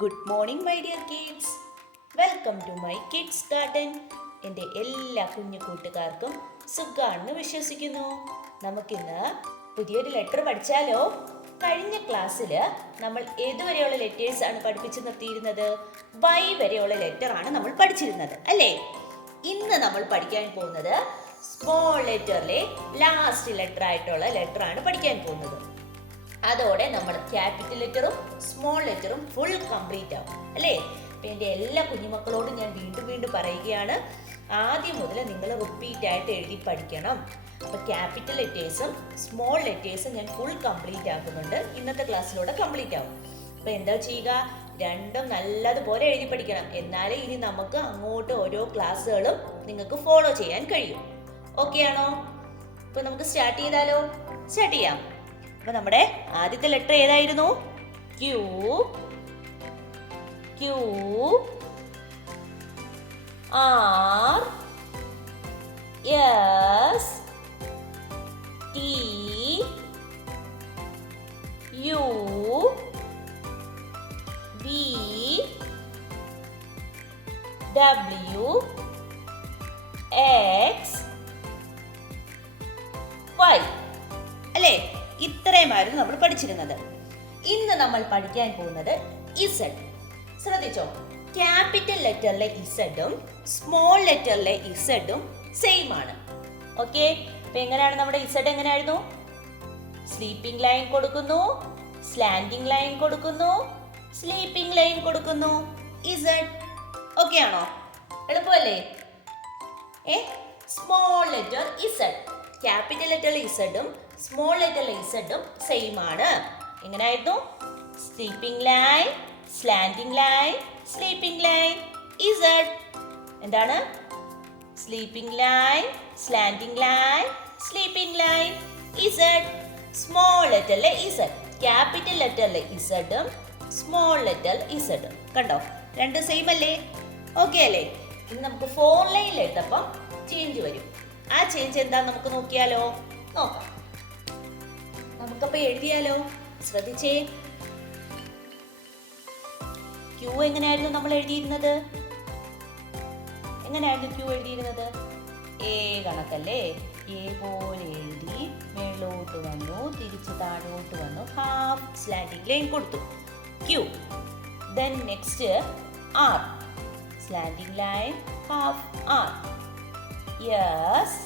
Good morning my dear kids. Welcome to my kids garden. എൻ്റെ എല്ലാ കുഞ്ഞു കൂട്ടുകാർക്കും സുഖാണെന്ന് വിശ്വസിക്കുന്നു. നമുക്കിന്ന് പുതിയൊരു ലെറ്റർ പഠിച്ചാലോ? കഴിഞ്ഞ ക്ലാസ്സിൽ നമ്മൾ ഏതുവരെയുള്ള ലെറ്റേഴ്സ് ആണ് പഠിപ്പിച്ചു നിർത്തിയിരുന്നത്? വൈ വരെയുള്ള ലെറ്റർ ആണ് നമ്മൾ പഠിച്ചിരുന്നത്, അല്ലേ? ഇന്ന് നമ്മൾ പഠിക്കാൻ പോകുന്നത് സ്മോൾ ലെറ്ററിലെ ലാസ്റ്റ് ലെറ്റർ ആയിട്ടുള്ള ലെറ്റർ ആണ് പഠിക്കാൻ പോകുന്നത്. അതോടെ നമ്മൾ ക്യാപിറ്റൽ ലെറ്ററും സ്മോൾ ലെറ്ററും ഫുൾ കംപ്ലീറ്റ് ആവും, അല്ലേ? അപ്പം എൻ്റെ എല്ലാ കുഞ്ഞുമക്കളോടും ഞാൻ വീണ്ടും പറയുകയാണ്, ആദ്യം മുതൽ നിങ്ങൾ റിപ്പീറ്റ് ആയിട്ട് എഴുതി പഠിക്കണം. അപ്പോൾ ക്യാപിറ്റൽ ലെറ്റേഴ്സും സ്മോൾ ലെറ്റേഴ്സും ഞാൻ ഫുൾ കംപ്ലീറ്റ് ആക്കുന്നുണ്ട്. ഇന്നത്തെ ക്ലാസ്സിലൂടെ കംപ്ലീറ്റ് ആവും. അപ്പോൾ എന്താ ചെയ്യുക? രണ്ടും നല്ലതുപോലെ എഴുതി പഠിക്കണം. എന്നാലേ ഇനി നമുക്ക് അങ്ങോട്ട് ഓരോ ക്ലാസ്സുകളും നിങ്ങൾക്ക് ഫോളോ ചെയ്യാൻ കഴിയും. ഓക്കെ ആണോ? അപ്പോൾ നമുക്ക് സ്റ്റാർട്ട് ചെയ്താലോ? സ്റ്റാർട്ട് ചെയ്യാം. അപ്പൊ നമ്മുടെ ആദ്യത്തെ ലെറ്റർ ഏതായിരുന്നു? Q. Q, R, S, T, U, V, W, X, Y, അല്ലേ? ഇത്രയുമായിരുന്നു നമ്മൾ പഠിച്ചിരുന്നത്. ഇന്ന് നമ്മൾ പഠിക്കാൻ പോകുന്നത് ഇസഡ്. ശ്രദ്ധിച്ചോ, ക്യാപിറ്റൽ ലെറ്ററിലെ ഇസഡും സ്മോൾ ലെറ്ററിലെ ഇസഡും സെയിം ആണ്. ഓക്കെ, അപ്പൊ എങ്ങനെയാണ് നമ്മുടെ ഇസഡ്? എങ്ങനെയായിരുന്നു? സ്ലീപ്പിംഗ് ലൈൻ കൊടുക്കുന്നു, സ്ലാൻഡിംഗ് ലൈൻ കൊടുക്കുന്നു, സ്ലീപ്പിംഗ് ലൈൻ കൊടുക്കുന്നു, ഇസഡ്. ഓക്കെ ആണോ? എളുപ്പമല്ലേ? സ്മോൾ ലെറ്റർ ഇസഡ്, ക്യാപിറ്റൽ ലെറ്ററിലെ ഇസഡും സ്മോൾ ലെറ്ററിലെ ഇസഡും സെയിം ആണ്. എങ്ങനെയായിരുന്നു? Sleeping line, slanting line, sleeping line, Z. എന്താണ്? Sleeping line, slanting line, sleeping line, Z. Small ലെറ്ററിലെ ഇസഡ്, ക്യാപിറ്റൽ ലെറ്ററിലെ ഇസഡും സ്മോൾ ലെറ്റർ ഇസഡും കണ്ടോ? രണ്ട് സെയിം അല്ലേ? ഓക്കെ അല്ലേ? ഇനി നമുക്ക് 4 ലൈനിൽ എഴുതപ്പം ചേഞ്ച് വരും. ആ ചേഞ്ച് എന്താന്ന് നമുക്ക് നോക്കിയാലോ? നോക്കാം. നമുക്കപ്പോ എഴുതിയാലോ? ശ്രദ്ധിച്ചേ. ക്യൂ എങ്ങനെയായിരുന്നു നമ്മൾ എഴുതിയിരുന്നത്? എങ്ങനെയായിരുന്നു ക്യൂ എഴുതിയിരുന്നത്? എ കണക്കല്ലേ? എ പോലെ എഴുതി മേളോട്ട് വന്നു, തിരിച്ച് താഴോട്ട് വന്നു, ഹാഫ് സ്ലാൻഡിംഗ് ലൈൻ കൊടുത്തു, Q. Then next R, slanting line, half R. S,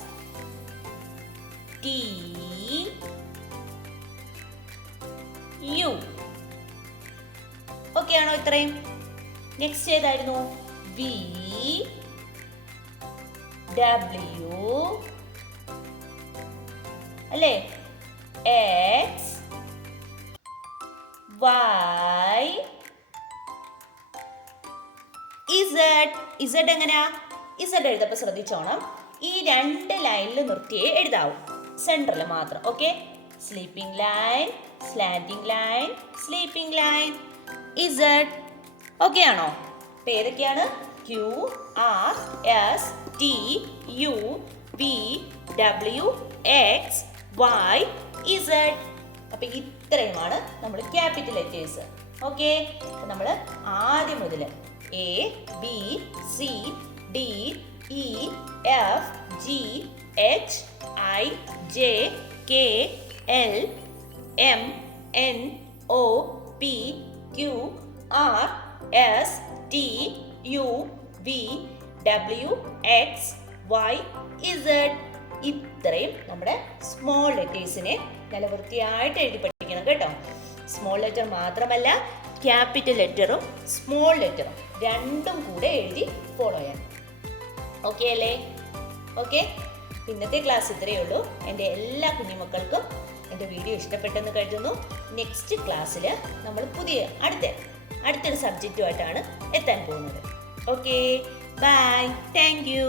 T, U. Okay ആണോ? ഇത്രയും. നെക്സ്റ്റ് ഏതായിരുന്നു? വി, ഡബ്ല്യു, അല്ലേ? X, Y, Z. ഇസഡ് എങ്ങനെയാ? ഇസഡ് എഴുതപ്പോ ശ്രദ്ധിച്ചോണം, ഈ രണ്ട് ലൈനിൽ നിർത്തിയേ എഴുതാവൂ, സെൻട്രൽ മാത്രം. Okay, sleeping line, slanting line, sleeping line, Z. Okay ആണോ? അപ്പൊ ഏതൊക്കെയാണ്? Q, R, S, T, U, V, W, X, Y, Z. അപ്പൊ ഇത്രയുമാണ് നമ്മൾ ക്യാപിറ്റൽ ലെറ്റേഴ്സ്. ഓക്കെ, നമ്മൾ ആദ്യം മുതൽ A, B, C, D, E, F, G, H, I, J, K, L, M, N, O, P, Q, R, S, T, U, V, W, X, Y, Z. ഇത്രയും നമ്മുടെ small ലെറ്റേഴ്സിനെ നല്ല വൃത്തിയായിട്ട് എഴുതി പഠിക്കണം കേട്ടോ. സ്മോൾ ലെറ്റർ മാത്രമല്ല, ക്യാപിറ്റൽ ലെറ്ററും സ്മോൾ ലെറ്ററും രണ്ടും കൂടെ എഴുതി ഫോളോ ചെയ്യണം. ഓക്കെ അല്ലേ? ഓക്കെ, ഇന്നത്തെ ക്ലാസ് ഇത്രയേ ഉള്ളൂ. എൻ്റെ എല്ലാ കുഞ്ഞുമക്കൾക്കും എൻ്റെ വീഡിയോ ഇഷ്ടപ്പെട്ടെന്ന് കരുതുന്നു. നെക്സ്റ്റ് ക്ലാസ്സിൽ നമ്മൾ അടുത്തൊരു സബ്ജക്റ്റുമായിട്ടാണ് എത്താൻ പോകുന്നത്. Okay, bye, thank U.